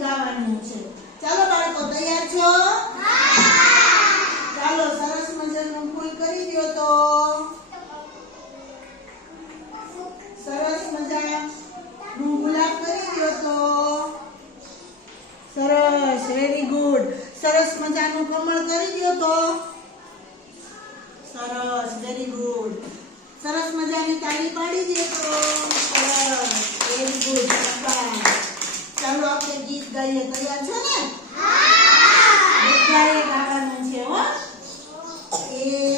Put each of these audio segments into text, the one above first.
ગાવાનું છે. ચાલો બાળકો તૈયાર છો? ચાલો સરસ મજાનું ફૂલ કરી દો તો. સરસ મજા નું ગુલાબ કરી દો તો. સરસ વેરી ગુડ સરસ મજાનું કમળ કરી દો તો. સરસ વેરી ગુડ સરસ મજાની તાળી પાડી દે તો. સરસ વેરી ગુડ ચાલો આપણે ગાઈએ તૈયાર છો ને? બધાએ ગાવાનું છે હો. એક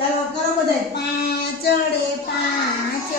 ચાલો કરો બધા પાંચડે પાંચ.